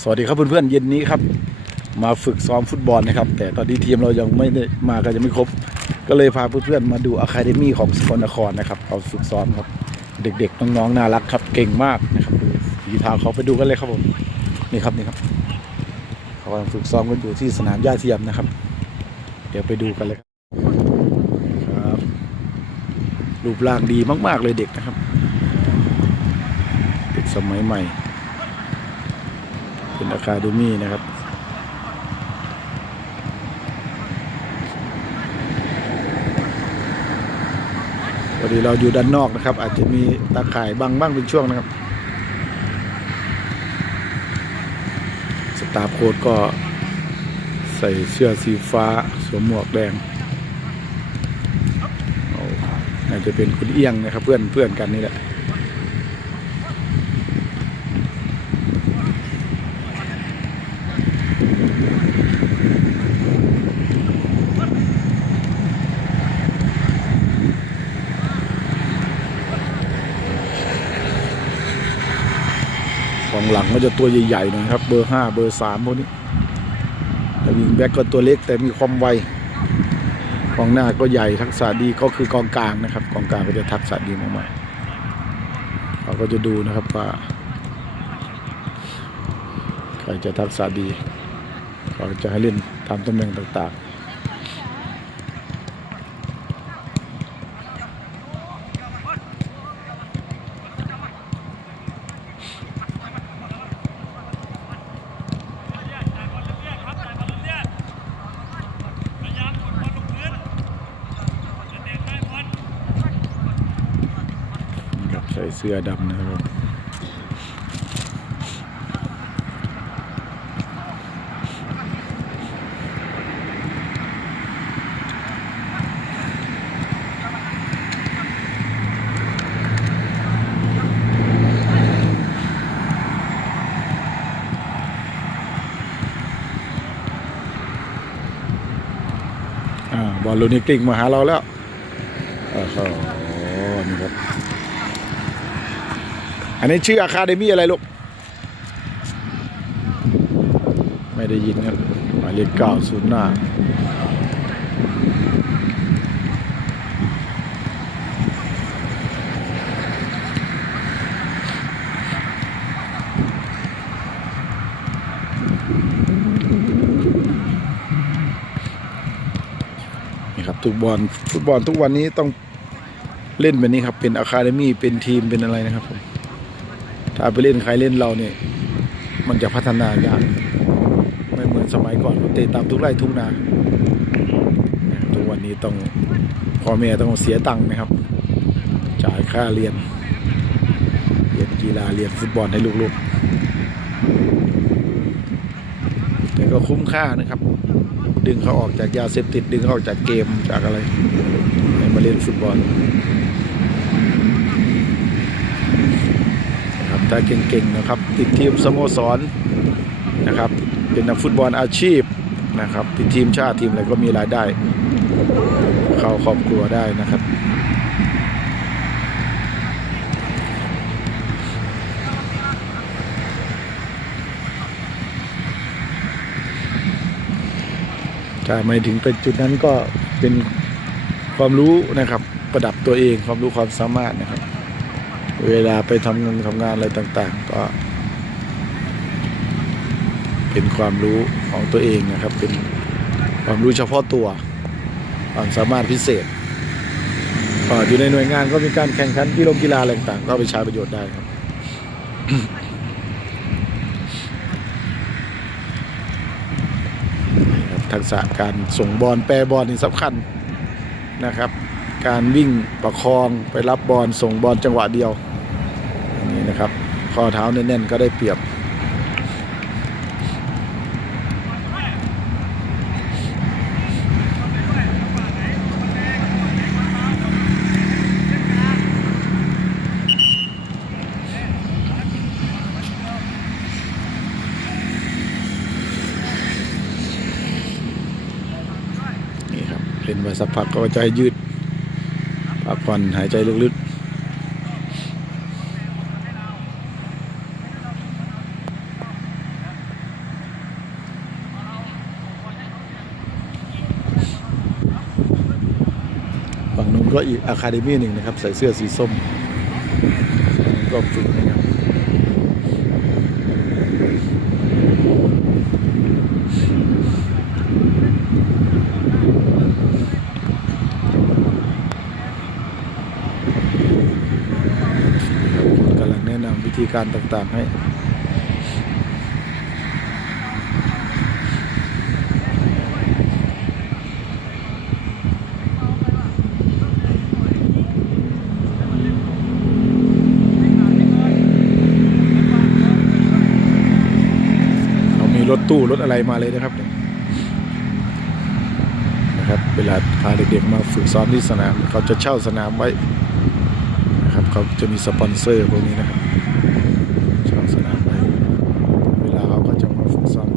สวัสดีครับเพื่อนๆเย็นนี้ครับ มาฝึกซ้อมฟุตบอลนะครับ แต่ตอนนี้ทีมเรายังไม่ได้มากันยังไม่ครบ ก็เลยพาเพื่อนๆมาดูอะคาเดมี่ของสกลนครนะครับเขาฝึกซ้อมครับ เด็กๆน้องๆน่ารักครับ เก่งมากนะครับดูฝีเท้าเขาไปดูกันเลยครับผมนี่ครับนี่ครับเขากำลังฝึกซ้อมกันอยู่ที่สนามหญ้าเทียมนะครับ เดี๋ยวไปดูกันเลยครับครับรูปร่างดีมากๆเลยเด็กนะครับ เด็กสมัยใหม่ เป็นอะคาเดมี่นะครับพอดีเราอยู่ด้านนอกนะครับ อาจจะมีตาข่ายบังบ้างเป็นช่วงนะครับ สตาร์โค้ดก็ใส่เสื้อสีฟ้าสวมหมวกแดงอ้น่าจะเป็นคุณเอี้ยงนะครับเพื่อนเพื่อนกันนี่แหละ หลังก็จะตัวใหญ่ๆหน่อยครับ เบอร์ห้าเบอร์สามพวกนี้แล้ววิงแบ็กก็ตัวเล็กแต่มีความไวกองหน้าก็ใหญ่ทักษะดีก็คือกองกลางนะครับกองกลางก็จะทักษะดีมากๆเราก็จะดูนะครับว่าใครจะทักษะดีเราจะให้เล่นตามตำแหน่งต่างๆ ใส่เสื้อดำนะครับอ่าบอลลูนี่กลิ้งมาหาเราแล้วโอ้โหนี่ครับ อันนี้ชื่ออะคาเดมี่อะไรลูก ไม่ได้ยินครับหมายเลขเก้าศูนย์หน้านี่ครับทุกบอลฟุตบอลทุกวันนี้ต้องเล่นแบบนี้ครับ เป็นอะคาเดมี่เป็นทีมเป็นอะไรนะครับผม ถ้าไปเล่นใครเล่นเราเนี่ยมันจะพัฒนายากไม่เหมือนสมัยก่อนเตะตามทุกไร่ทุกนาทุกวันนี้ต้องพ่อแม่ต้องเสียตังค์นะครับ จ่ายค่าเรียน เรียนกีฬาเรียนฟุตบอลให้ลูกๆแต่ก็คุ้มค่านะครับ ดึงเขาออกจากยาเสพติดดึงเขาออกจากเกมจากอะไรให้มาเล่นฟุตบอล ถ้าเก่งๆนะครับ ติดทีมสโมสรนะครับ เป็นนักฟุตบอลอาชีพนะครับ ติดทีมชาติทีมอะไรก็มีรายได้ เข้าครอบครัวได้นะครับถ้าไม่ถึงเป็นจุดนั้นก็เป็นความรู้นะครับ ประดับตัวเองความรู้ความสามารถนะครับ เวลาไปทำงานทำงานอะไรต่างๆ ก็ เป็นความรู้ของตัวเองนะครับ เป็นความรู้เฉพาะตัวความสามารถพิเศษก็อยู่ในหน่วยงานก็มีการแข่งขันกีฬากีฬาอะไรต่างๆก็ไปใช้ประโยชน์ได้ครับนะครับทักษะการส่งบอลแปรบอลนี่สำคัญนะครับ การวิ่งประคองไปรับบอลส่งบอลจังหวะเดียวนี่นะครับข้อเท้าแน่นๆก็ได้เปรียบ นี่ครับเล่นไปสักพักก็จะให้ยืด พักผ่อนหายใจลึกๆฝั่งนู้นก็อีกอะคาเดมี่หนึ่งนะครับ ใส่เสื้อสีส้มก็ฝึกนะครับ นำวิธีการต่างๆให้เรามีรถตู้รถอะไรมาเลยนะครับนะครับ เวลาพาเด็กๆมาฝึกซ้อมที่สนาม เขาจะเช่าสนามไว้ เขาจะมีสปอนเซอร์พวกนี้นะครับช่าสนามไว้เวลาเขาก็จะมาฝึกซ้อมเ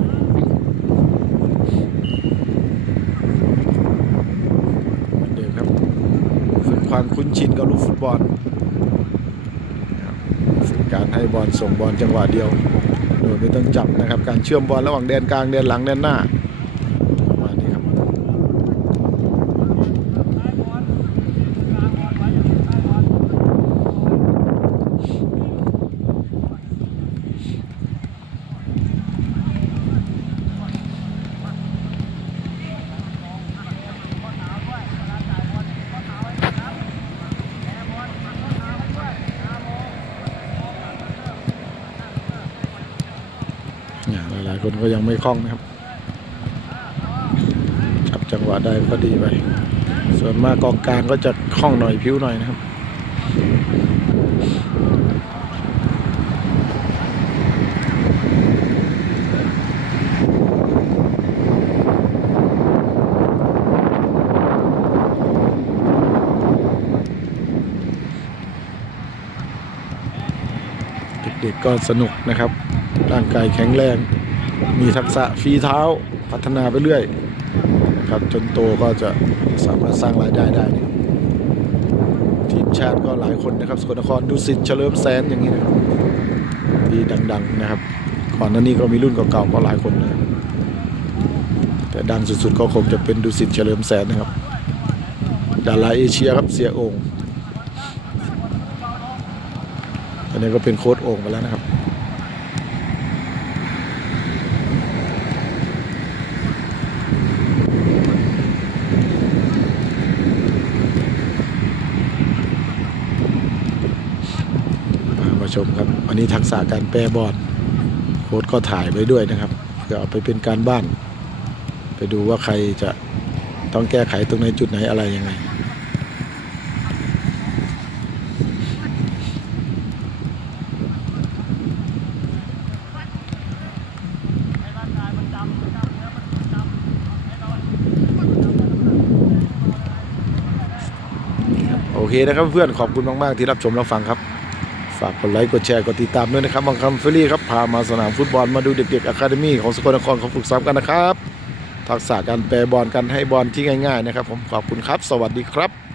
หมือนเดิมครับฝึกความคุ้นชินกับลูกฟุตบอลฝึกการให้บอลส่งบอลจังหวะเดียว โดยไม่ต้องจับนะครับ การเชื่อมบอลระหว่างแดนกลางแดนหลังแดนหน้าประมาณนี้ครับเนี่ย หลายๆคนก็ยังไม่คล่องนะครับ จับจังหวะได้ก็ดีไป ส่วนมากกองกลางก็จะคล่องหน่อยผิวหน่อยนะครับเด็กๆก็สนุกนะครับ ร่างกายแข็งแรง มีทักษะฝีเท้าพัฒนาไปเรื่อยนะครับจนโตก็จะสามารถสร้างรายได้ได้ ทีมชาติก็หลายคนนะครับสกลนครดุสิตเฉลิมแสนอย่างนี้นะครับที่ดัง ๆนะครับก่อนหน้านี้ก็มีรุ่นเก่าๆก็หลายคนนะแต่ดังสุดๆก็คงจะเป็นดุสิตเฉลิมแสนนะครับ ดาราเอเชียครับเสียโองค์ตอนนี้ก็เป็นโค้ดโองค์ไปแล้วนะครับ ชมครับอันนี้ทักษะการแปรบอลโค้ดก็ถ่ายไว้ด้วยนะครับเพื่อเอาไปเป็นการบ้าน ไปดูว่าใครจะต้องแก้ไขตรงไหนจุดไหนอะไรยังไงโอเคนะครับเพื่อนขอบคุณมาก ๆ ที่รับชมรับฟังครับ ฝากกดไลค์กดแชร์กดติดตามด้วยนะครับบางคำเฟรี่ครับพามาสนามฟุตบอลมาดูเด็กๆอะคาเดมี่ของสกลนครเขาฝึกซ้อมกันนะครับ ทักษะการแปรบอลการให้บอลที่ง่าย ๆ นะครับ ผมขอบคุณครับ สวัสดีครับ